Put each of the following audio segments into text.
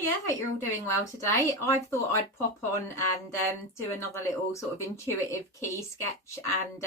Hiya, hope you're all doing well today. I thought I'd pop on and do another little sort of intuitive key sketch and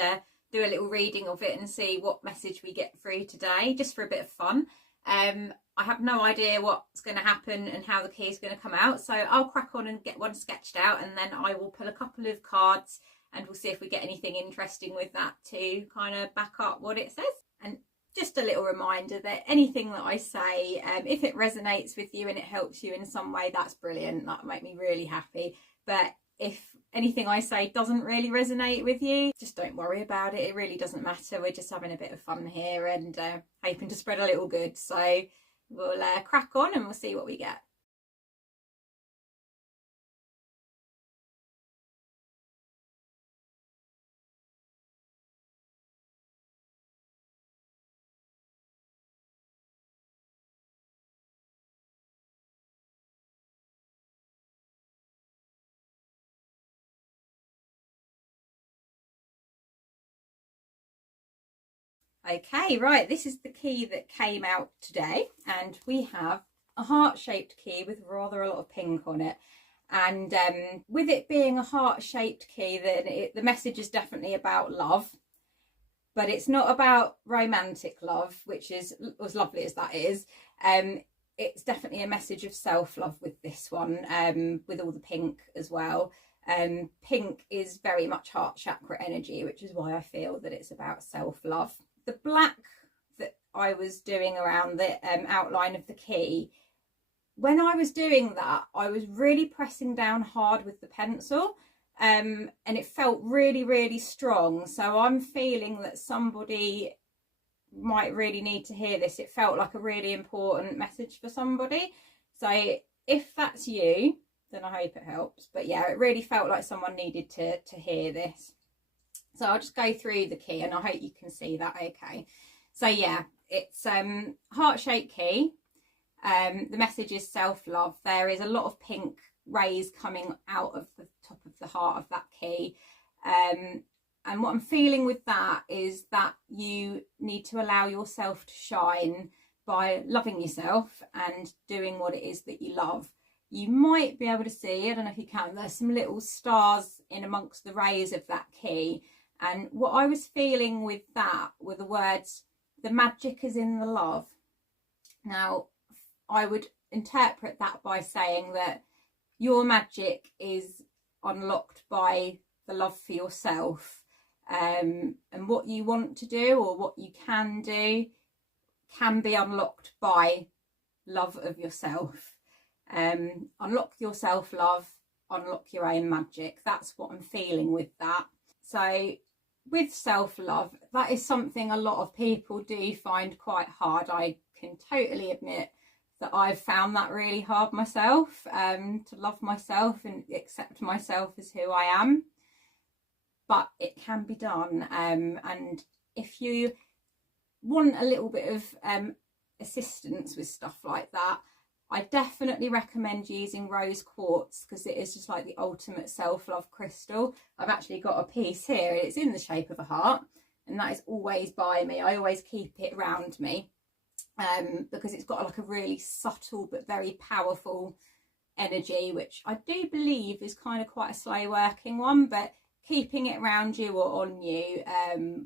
do a little reading of it and see what message we get through today, just for a bit of fun. I have no idea what's going to happen and how the key is going to come out, so I'll crack on and get one sketched out, and then I will pull a couple of cards and we'll see if we get anything interesting with that to kind of back up what it says. And just a little reminder that anything that I say, if it resonates with you and it helps you in some way, that's brilliant. That'll make me really happy. But if anything I say doesn't really resonate with you, just don't worry about it. It really doesn't matter. We're just having a bit of fun here and hoping to spread a little good. So we'll crack on and we'll see what we get. Okay, right, this is the key that came out today, and we have a heart-shaped key with rather a lot of pink on it. And with it being a heart-shaped key, then the message is definitely about love, but it's not about romantic love, which is as lovely as that is. It's definitely a message of self-love with this one, with all the pink as well. Pink is very much heart chakra energy, which is why I feel that it's about self-love. The black that I was doing around the outline of the key, when I was doing that, I was really pressing down hard with the pencil, and it felt really, really strong. So I'm feeling that somebody might really need to hear this. It felt like a really important message for somebody. So if that's you, then I hope it helps. But yeah, it really felt like someone needed to hear this. So I'll just go through the key and I hope you can see that okay. So yeah, it's heart-shaped key. The message is self-love. There is a lot of pink rays coming out of the top of the heart of that key. And what I'm feeling with that is that you need to allow yourself to shine by loving yourself and doing what it is that you love. You might be able to see, I don't know if you can, there's some little stars in amongst the rays of that key. And what I was feeling with that were the words, the magic is in the love. Now, I would interpret that by saying that your magic is unlocked by the love for yourself, and what you want to do or what you can do can be unlocked by love of yourself. Unlock your self-love, unlock your own magic. That's what I'm feeling with that. So with self-love, that is something a lot of people do find quite hard. I can totally admit that I've found that really hard myself, to love myself and accept myself as who I am. But it can be done. And if you want a little bit of assistance with stuff like that, I definitely recommend using rose quartz, because it is just like the ultimate self-love crystal. I've actually got a piece here. It's in the shape of a heart, and that is always by me. I always keep it around me, because it's got like a really subtle but very powerful energy, which I do believe is kind of quite a slow working one, but keeping it around you or on you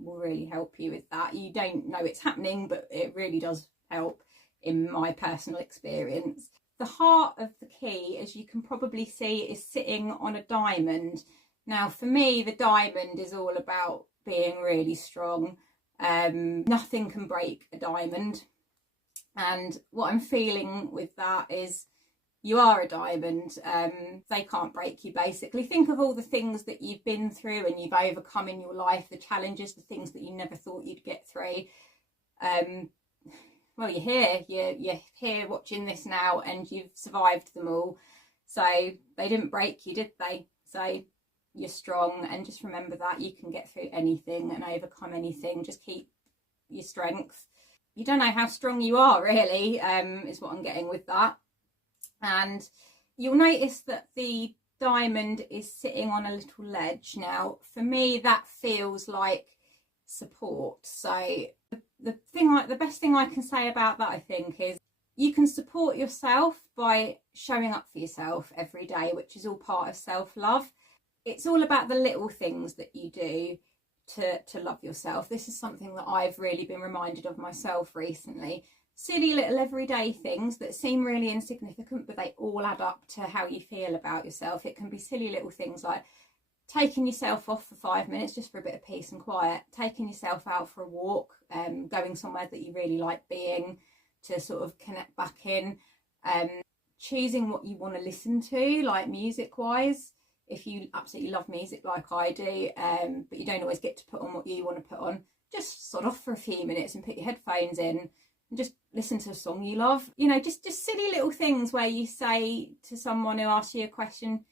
will really help you with that. You don't know it's happening, but it really does help in my personal experience. The heart of the key, as you can probably see, is sitting on a diamond. Now for me, the diamond is all about being really strong. Nothing can break a diamond. And what I'm feeling with that is you are a diamond. They can't break you, basically. Think of all the things that you've been through and you've overcome in your life, the challenges, the things that you never thought you'd get through. Well, you're here watching this now, and you've survived them all. So they didn't break you, did they? So you're strong, and just remember that you can get through anything and overcome anything. Just keep your strength. You don't know how strong you are, really, is what I'm getting with that. And you'll notice that the diamond is sitting on a little ledge. Now, for me, that feels like support. So the best thing I can say about that, I think, is you can support yourself by showing up for yourself every day, which is all part of self-love. It's all about the little things that you do to love yourself. This is something that I've really been reminded of myself recently. Silly little everyday things that seem really insignificant, but they all add up to how you feel about yourself. It can be silly little things like taking yourself off for 5 minutes just for a bit of peace and quiet, taking yourself out for a walk, going somewhere that you really like being to sort of connect back in, choosing what you want to listen to, like music wise. If you absolutely love music like I do, but you don't always get to put on what you want to put on, just sod off for a few minutes and put your headphones in and just listen to a song you love. You know, just silly little things where you say to someone who asks you a question,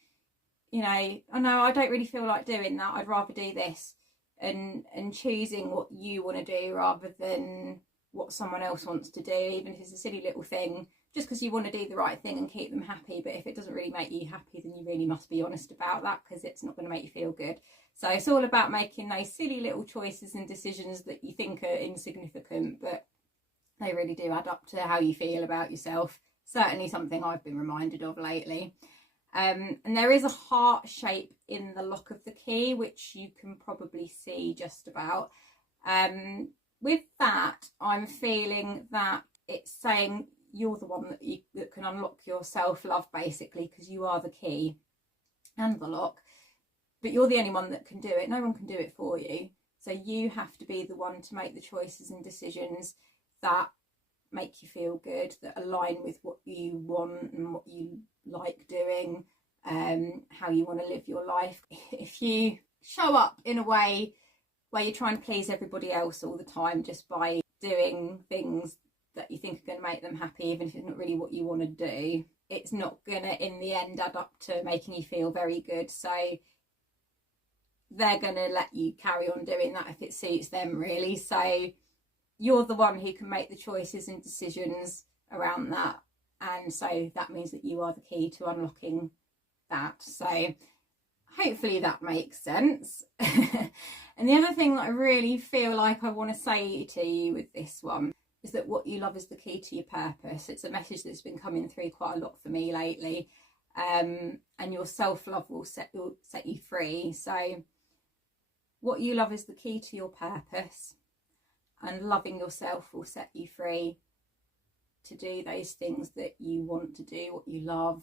you know, oh no, I don't really feel like doing that, I'd rather do this, and choosing what you want to do rather than what someone else wants to do, even if it's a silly little thing, just because you want to do the right thing and keep them happy. But if it doesn't really make you happy, then you really must be honest about that, because it's not going to make you feel good. So it's all about making those silly little choices and decisions that you think are insignificant, but they really do add up to how you feel about yourself. Certainly something I've been reminded of lately. And there is a heart shape in the lock of the key, which you can probably see just about. With that, I'm feeling that it's saying you're the one that can unlock your self-love, basically, because you are the key and the lock, but you're the only one that can do it. No one can do it for you. So you have to be the one to make the choices and decisions that make you feel good, that align with what you want and what you like doing, how you want to live your life. If you show up in a way where you're trying to please everybody else all the time just by doing things that you think are going to make them happy, even if it's not really what you want to do, it's not going to in the end add up to making you feel very good. So they're going to let you carry on doing that if it suits them, really. So you're the one who can make the choices and decisions around that, and so that means that you are the key to unlocking that. So hopefully that makes sense. And the other thing that I really feel like I want to say to you with this one is that what you love is the key to your purpose. It's a message that's been coming through quite a lot for me lately, and your self-love will set you free. So what you love is the key to your purpose, and loving yourself will set you free to do those things that you want to do, what you love.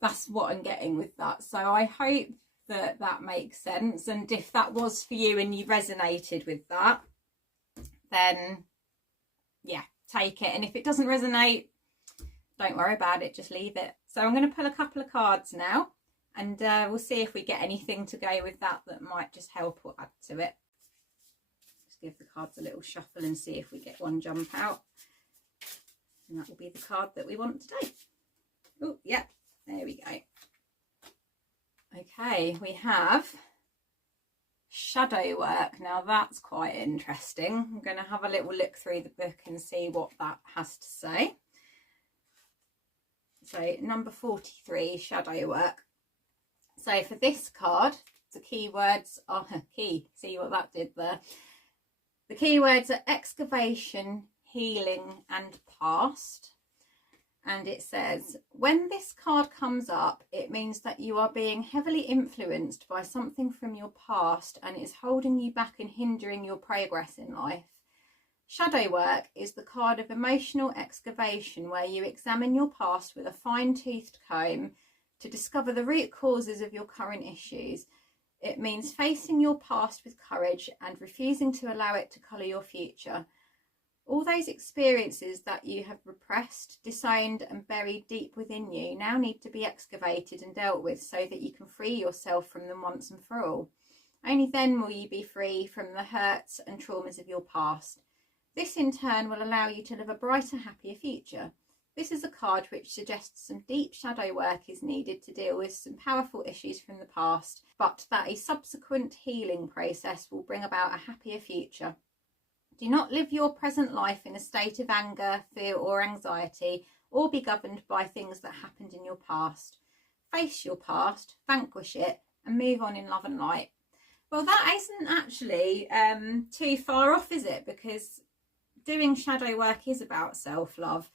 That's what I'm getting with that. So I hope that that makes sense, and if that was for you and you resonated with that, then yeah, take it. And if it doesn't resonate, don't worry about it, just leave it. So I'm going to pull a couple of cards now, and we'll see if we get anything to go with that might just help or add to it. Just give the cards a little shuffle and see if we get one jump out, and that will be the card that we want today. Oh yeah, there we go. Okay, we have shadow work. Now that's quite interesting. I'm going to have a little look through the book and see what that has to say. So number 43, shadow work. So for this card, the keywords are key. See what that did there? The keywords are excavation, healing and past. And it says, when this card comes up, it means that you are being heavily influenced by something from your past and it's holding you back and hindering your progress in life. Shadow work is the card of emotional excavation, where you examine your past with a fine-toothed comb to discover the root causes of your current issues. It means facing your past with courage and refusing to allow it to colour your future. All those experiences that you have repressed, disowned and buried deep within you now need to be excavated and dealt with so that you can free yourself from them once and for all. Only then will you be free from the hurts and traumas of your past. This in turn will allow you to live a brighter, happier future. This is a card which suggests some deep shadow work is needed to deal with some powerful issues from the past, but that a subsequent healing process will bring about a happier future. Do not live your present life in a state of anger, fear or anxiety, or be governed by things that happened in your past. Face your past, vanquish it, and move on in love and light. Well, that isn't actually too far off, is it? Because doing shadow work is about self-love.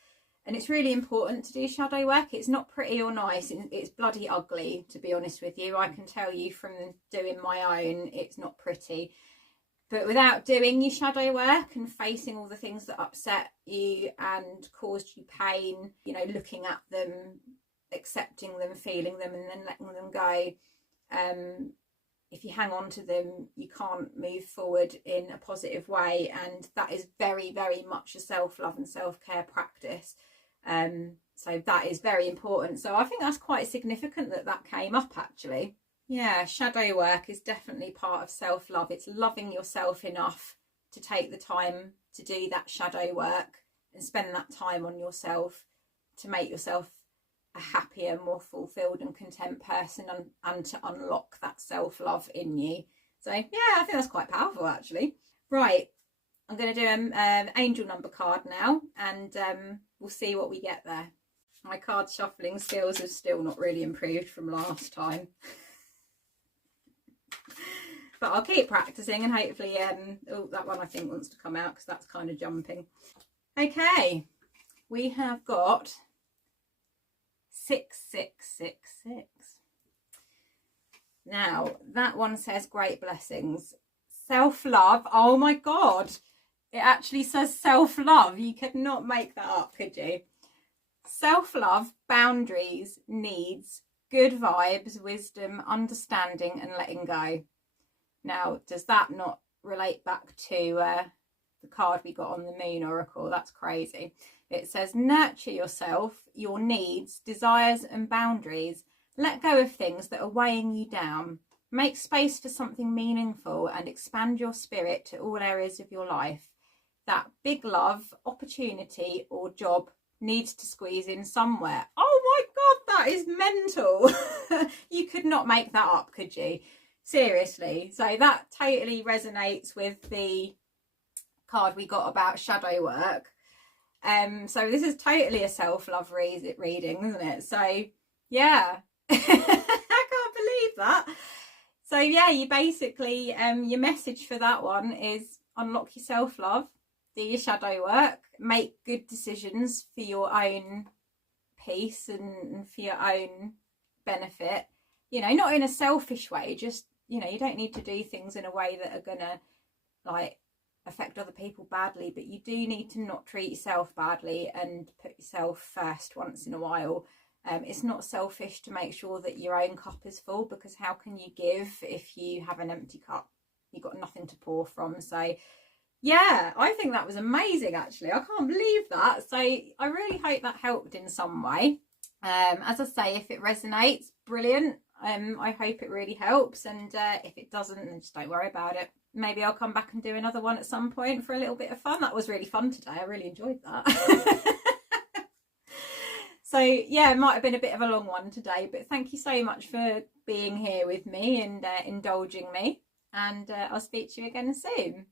And it's really important to do shadow work. It's not pretty or nice. It's bloody ugly, to be honest with you. I can tell you from doing my own, it's not pretty. But without doing your shadow work and facing all the things that upset you and caused you pain, you know, looking at them, accepting them, feeling them, and then letting them go, if you hang on to them, you can't move forward in a positive way. And that is very, very much a self-love and self-care practice. So that is very important. So I think that's quite significant that came up, actually. Yeah, shadow work is definitely part of self-love. It's loving yourself enough to take the time to do that shadow work and spend that time on yourself to make yourself a happier, more fulfilled and content person, and to unlock that self-love in you. So yeah, I think that's quite powerful, actually. Right, I'm going to do an angel number card now, and we'll see what we get there. My card shuffling skills have still not really improved from last time. But I'll keep practicing, and hopefully oh, that one I think wants to come out because that's kind of jumping. Okay, we have got 6666. Now that one says great blessings, self-love. Oh my god, it actually says self-love. You could not make that up, could you? Self-love, boundaries, needs, good vibes, wisdom, understanding and letting go. Now, does that not relate back to the card we got on the Moon Oracle? That's crazy. It says, nurture yourself, your needs, desires and boundaries. Let go of things that are weighing you down. Make space for something meaningful and expand your spirit to all areas of your life. That big love, opportunity or job needs to squeeze in somewhere. Oh my God, that is mental. You could not make that up, could you? Seriously. So that totally resonates with the card we got about shadow work. So this is totally a self-love reading, isn't it? So yeah, I can't believe that. So yeah, you basically your message for that one is unlock your self-love, do your shadow work, make good decisions for your own peace and for your own benefit. You know, not in a selfish way, just, you know, you don't need to do things in a way that are gonna like affect other people badly, but you do need to not treat yourself badly and put yourself first once in a while. It's not selfish to make sure that your own cup is full, because how can you give if you have an empty cup? You've got nothing to pour from. So yeah, I think that was amazing, actually. I can't believe that. So I really hope that helped in some way. As I say, if it resonates, brilliant. I hope it really helps, and if it doesn't, then just don't worry about it. Maybe I'll come back and do another one at some point for a little bit of fun. That was really fun today. I really enjoyed that. So yeah, it might have been a bit of a long one today, but thank you so much for being here with me and indulging me, and I'll speak to you again soon.